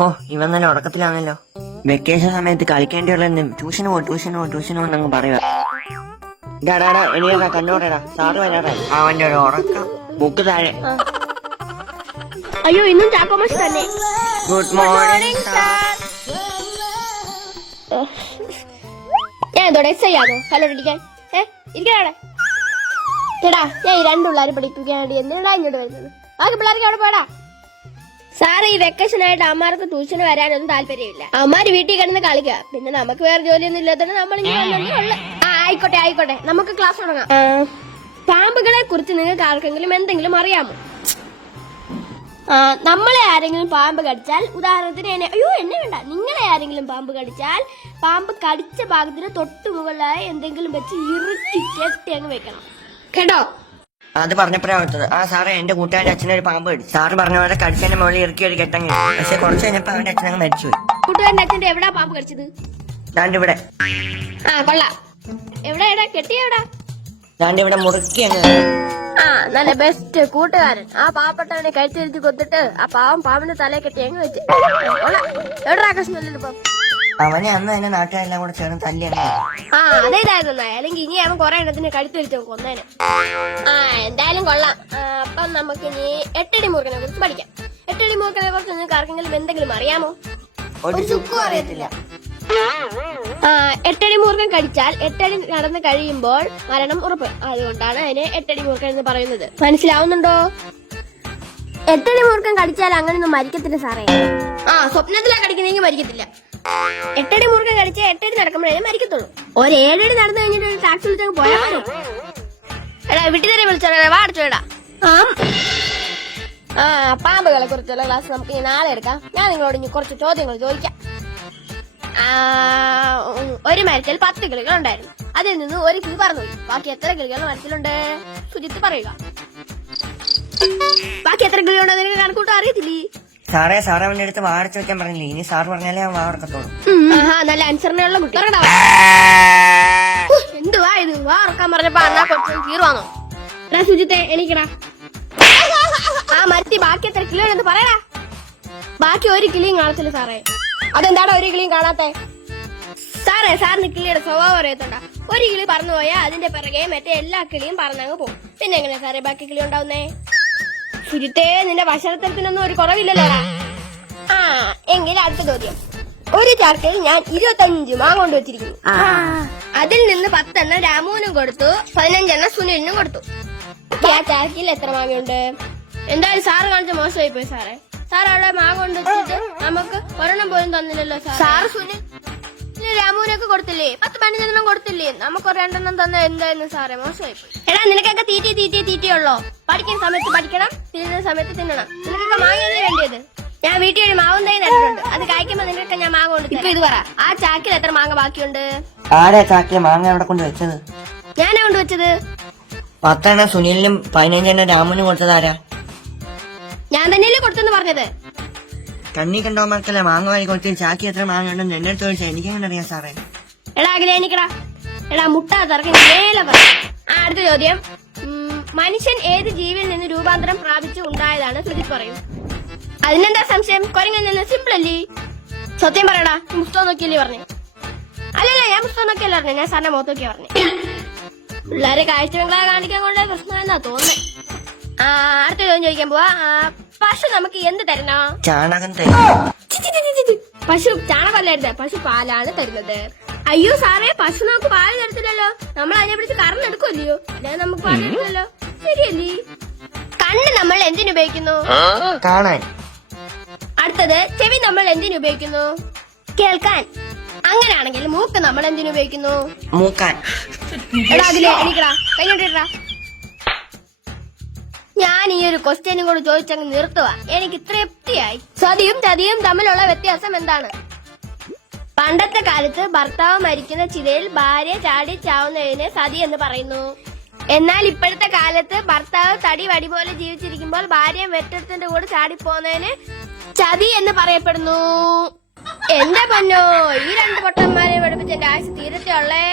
ഓ ഇവൻ തന്നെ ഉറക്കത്തിലാണല്ലോ. വെക്കേഷൻ സമയത്ത് കളിക്കേണ്ടിയുള്ള ട്യൂഷന് പോന്നങ്ങ് പറയുക. എണീടാ കണ്ണോടാ സാറ് വരാറായി. അവന്റെ ഒരു ഉറക്കം. ബുക്ക് താഴെ. അയ്യോ ഇന്നും ചാക്കോമസ് തന്നെ. ഗുഡ് മോർണിംഗ് ഞാൻ എന്തോടെ ചെയ്യാതോ ഹലോ ഇരിക്കാൻ ഇരിക്കാടെ ചേടാ. ഞാൻ ഈ രണ്ടു പിള്ളേരെ പഠിപ്പിക്കാൻ വേണ്ടി എന്തിനാ ഇങ്ങോട്ട് വരുന്നത്? ബാക്കി പിള്ളേർക്ക് അവിടെ പോടാ. സാറ് ഈ വെക്കേഷൻ ആയിട്ട് അമ്മമാർക്ക് ട്യൂഷന് വരാനൊന്നും താല്പര്യമില്ല. അമ്മമാര് വീട്ടിൽ കിടന്ന് കളിക്കുക. പിന്നെ നമുക്ക് വേറെ ജോലിയൊന്നും ഇല്ലാത്തത് നമ്മൾ ആയിക്കോട്ടെ നമുക്ക് ക്ലാസ് തുടങ്ങാം. പാമ്പുകളെ കുറിച്ച് നിങ്ങൾക്ക് ആർക്കെങ്കിലും എന്തെങ്കിലും അറിയാമോ? നമ്മളെ ആരെങ്കിലും പാമ്പ് കടിച്ചാൽ, ഉദാഹരണത്തിന് എന്നെ വേണ്ട, നിങ്ങളെ ആരെങ്കിലും പാമ്പ് കടിച്ചാൽ പാമ്പ് കടിച്ച ഭാഗത്തിന് തൊട്ടു മുകളിലായി എന്തെങ്കിലും വെച്ച് ഇറുക്കി കെട്ടി അങ്ങ് വെക്കണം കേട്ടോ. അത് പറഞ്ഞപ്പോഴാ ഓർത്തത്. ആ സാറേ എന്റെ കൂട്ടുകാരുടെ അച്ഛനൊരു പാമ്പ് കടിച്ചു. സാറ് പറഞ്ഞ പോലെ കടിച്ചതിന്റെ മുകളിൽ ഇറക്കി ഒരു കെട്ടങ്ങി. പക്ഷെ കുറച്ച് കഴിഞ്ഞപ്പോ അവന്റെ അച്ഛനങ്ങ് മരിച്ചുപോയി. കൂട്ടുകാരന്റെ അച്ഛന്റെ എവിടാ പാമ്പ് കടിച്ചത്? ഇവിടെ. കൊള്ളാം. എവിടെയാ കെട്ടിയെവിടാ? ഇവിടെ മുറുക്കി അങ്ങ്. നല്ല ബെസ്റ്റ് കൂട്ടുകാരൻ. ആ പാവപ്പെട്ടവനെ കഴിച്ചിരുത്തി കൊത്തിട്ട് ആ പാമ്പിന്റെ തലയെ കെട്ടി അങ്ങ് വെച്ച്. എവിടാ കൃഷ്ണല്ലോ ഇപ്പം? അവനെ അന്ന് തന്നെ നാട്ടുകാരെല്ലാം കൂടെ ചേർന്ന് തല്ലി. അതേതായിരുന്നു. അല്ലെങ്കിൽ ഇനി അവൻ കുറെ എണ്ണത്തിന് കഴുത്ത് വെച്ച് കൊന്നേനെ. എന്തായാലും കൊള്ളാം. അപ്പം നമുക്ക് ഇനി എട്ടടി മൂർഖനെ കുറിച്ച് പഠിക്കാം. എട്ടടി മൂർഖനെ കുറിച്ച് നിങ്ങൾക്ക് ആർക്കെങ്കിലും എന്തെങ്കിലും അറിയാമോ? ഒരു ചുക്കും അറിയത്തില്ല. എട്ടടി മൂർഖൻ കടിച്ചാൽ 8 അടി നടന്ന് കഴിയുമ്പോൾ മരണം ഉറപ്പ്. അതുകൊണ്ടാണ് അതിന് 8 അടി മൂർഖൻ എന്ന് പറയുന്നത്. മനസ്സിലാവുന്നുണ്ടോ? 8 അടി മൂർഖൻ കടിച്ചാൽ അങ്ങനെയൊന്നും മരിക്കത്തില്ല സാറേ. സ്വപ്നത്തിലാ കടിക്കുന്നെങ്കിൽ മരിക്കത്തില്ല. 8 അടി മൂർഖൻ കടിച്ചാൽ 8 അടി നടക്കുമ്പോഴേ മരിക്കത്തുള്ളൂ. ഒരു 7 അടി നടന്നു കഴിഞ്ഞിട്ട് ഒരു ടാക്സി വിളിച്ചങ്ങ് പോയാൽ എടാ വീട്ടിൽ വിളിച്ചോടാ വാടിച്ചോടാ. പാമ്പുകളെ കുറിച്ചുള്ള ക്ലാസ് നമുക്ക് ഇനി നാളെ എടുക്കാം. ഞാൻ നിങ്ങളോട് ഇനി കുറച്ച് ചോദ്യങ്ങൾ ചോദിക്കാം. ഒരു മരത്തിൽ 10 കിളികൾ ഉണ്ടായിരുന്നു. അതിൽ നിന്ന് ഒരു കിളി പറന്നുപോയി. ബാക്കി എത്ര കിളികൾ മരത്തിലുണ്ട്? സുജിത്ത് പറയുക. ബാക്കി എത്ര കിളികളുണ്ടോ നിനക്ക് കണക്കൂട്ടം അറിയത്തില്ലേ? സാറേ അവന്റെ അടുത്ത് വാടച്ചു വെക്കാൻ പറഞ്ഞില്ലേ? ഇനി സാർ പറഞ്ഞാലേ അവൻ വാടക്കത്തോളൂ. നല്ല അനുസരണയുള്ള കുട്ടി. എന്തുവാ ഇത്? വാറക്കാൻ പറഞ്ഞപ്പോ അന്നാ കുറച്ച് കീറുവാന്നോ? സുജിത്തെ എണീക്കടാ. മരത്തി ബാക്കി എത്ര കിളിയുണ്ടെന്ന് പറയടാ. ബാക്കി ഒരു കിളിയും കാണത്തില്ല സാറേ. അതെന്താടാ ഒരു കിളിയും കാണാത്തെ? സാറിന് കിളിയുടെ സ്വഭാവം അറിയത്തോണ്ടാ. ഒരു കിളി പറന്നു പോയാൽ അതിന്റെ പിറകെ മറ്റേ എല്ലാ കിളിയും പറന്നങ്ങ് പോകും. പിന്നെ എങ്ങനെയാ സാറേ ബാക്കി കിളി ഉണ്ടാവുന്നേ? സുജിത്തേ നിന്റെ വശരത്തരത്തിനൊന്നും ഒരു കുറവില്ലല്ലോ. എങ്കിൽ അടുത്ത ചോദ്യം. ഒരു ചാക്കിൽ ഞാൻ 25 മാങ്ങ കൊണ്ടുവച്ചിരിക്കുന്നു. അതിൽ നിന്ന് 10 എണ്ണം രാമുവിനും കൊടുത്തു, 15 എണ്ണം സുനിലിനും കൊടുത്തു. ആ ചാക്കിൽ എത്ര മാങ്ങയുണ്ട്? എന്തായാലും സാറ് കാണിച്ച മോശമായി പോയി സാറേ. സാർ അവിടെ മാങ്ങ കൊണ്ട് വെച്ചിട്ട് നമുക്ക് ഒരെണ്ണം പോലും തന്നില്ലല്ലോ സാർ. സുനിൽ രാമുവിനൊക്കെ കൊടുത്തില്ലേ? 10-15 എണ്ണം കൊടുത്തില്ലേ? നമുക്ക് 2 തന്ന എന്തായിരുന്നു സാറേ? മോശമായി പോയി. എടാ നിനക്കൊക്കെ തീറ്റിയുള്ളോ? പഠിക്കുന്ന സമയത്ത് പഠിക്കണം, തിന്നുന്ന സമയത്ത് തിന്നണം. നിനക്കൊക്കെ മാങ്ങയല്ലേ വേണ്ടിയത്? ഞാൻ വീട്ടിൽ ഒരു മാവും തൈ നട്ടിട്ടുണ്ട്. അത് കഴിക്കുമ്പോ നിനക്കൊക്കെ ഞാൻ മാങ്ങ കൊണ്ട്. ഇപ്പൊ ഇത് പറ, ആ ചാക്കിൽ എത്ര മാങ്ങ ബാക്കിയുണ്ട്? ആരാ ചാക്കിലെ മാങ്ങ അവിടെ കൊണ്ട് വെച്ചത്? ഞാനാ കൊണ്ടുവച്ചത്. 10 എണ്ണം സുനിലിനും 15 എണ്ണം രാമുവിനും കൊടുത്തത് ആരാ? ഞാൻ തന്നെയല്ലേ കൊടുത്തെന്ന് പറഞ്ഞത്. കണ്ണി കണ്ടോ മക്കളെ മാങ്ങ വാങ്ങി കൊടുത്ത് ചാക്കി എത്ര മാങ്ങ ഉണ്ടെന്ന് എന്നെ അടുത്ത് ചോദിച്ചാൽ എനിക്കെങ്ങനെ അറിയാം സാറേ? എടാ അഖിലേനിക്കടാ. എടാ മുട്ട തറക്കി നേരെ പറ. അടുത്ത ചോദ്യം. മനുഷ്യൻ ഏത് ജീവിയിൽ നിന്ന് രൂപാന്തരം പ്രാപിച്ചു ഉണ്ടായതാണ് സുജിത്ത് പറയും. അതിനെന്താ സംശയം? കുരങ്ങൻ നിന്ന് സിമ്പിൾ അല്ലേ? സത്യം പറയടാ. പുസ്തകം നോക്കിയല്ലേ പറഞ്ഞേ? അല്ലല്ല ഞാൻ പുസ്തകം നോക്കിയല്ല പറഞ്ഞേ, ഞാൻ സാറിന്റെ മുഖത്ത് നോക്കിയാ പറഞ്ഞേ. പിള്ളേരെ കാഴ്ച ബംഗ്ലാവ് കാണിക്കാൻ കൊണ്ട് പ്രശ്നം എന്നാ തോന്നുന്നേ. അടുത്ത ചോദ്യം ചോദിക്കാൻ പോവാ. പശു നമുക്ക് എന്ത് തരണോ? ചാണകം തരും. പശു ചാണകമല്ലായിരുന്നു, പശു പാലാണ് തരുന്നത്. അയ്യോ സാറേ, പശു നമുക്ക് പാല് തരത്തില്ലല്ലോ. നമ്മൾ അതിനെ പിടിച്ച് കറന്നെടുക്കുമല്ലയോ? അല്ലാതെ നമുക്ക് പാല് തരുന്നല്ലോ. ശരിയല്ലേ? കണ്ണ് നമ്മൾ എന്തിനുപയോഗിക്കുന്നു? കാണാൻ. അടുത്തത് ചെവി നമ്മൾ എന്തിനുപയോഗിക്കുന്നു? കേൾക്കാൻ. അങ്ങനെയാണെങ്കിൽ മൂക്ക് നമ്മൾ എന്തിനുപയോഗിക്കുന്നു? മൂക്കാൻ. എടാ അതിലേ എണീക്കടാ, കൈകൊണ്ടിട്ടാ. ഞാൻ ഈ ഒരു ക്വസ്റ്റ്യനും കൂടെ ചോദിച്ചങ്ങ് നിർത്തുക. എനിക്ക് തൃപ്തിയായി. സതിയും ചതിയും തമ്മിലുള്ള വ്യത്യാസം എന്താണ്? പണ്ടത്തെ കാലത്ത് ഭർത്താവ് മരിക്കുന്ന ചിതയിൽ ഭാര്യ ചാടി ചാവുന്നതിന് സതി എന്ന് പറയുന്നു. എന്നാൽ ഇപ്പോഴത്തെ കാലത്ത് ഭർത്താവ് തടി വടി പോലെ ജീവിച്ചിരിക്കുമ്പോൾ ഭാര്യ വെറ്റത്തിന്റെ കൂടെ ചാടിപ്പോന്നതിന് ചതി എന്ന് പറയപ്പെടുന്നു. എന്റെ പൊന്നോ, ഈ 2 പൊട്ടന്മാരെ പഠിപ്പിച്ച് എന്റെ ആയുസ് തീരത്തെ ഉള്ളേ.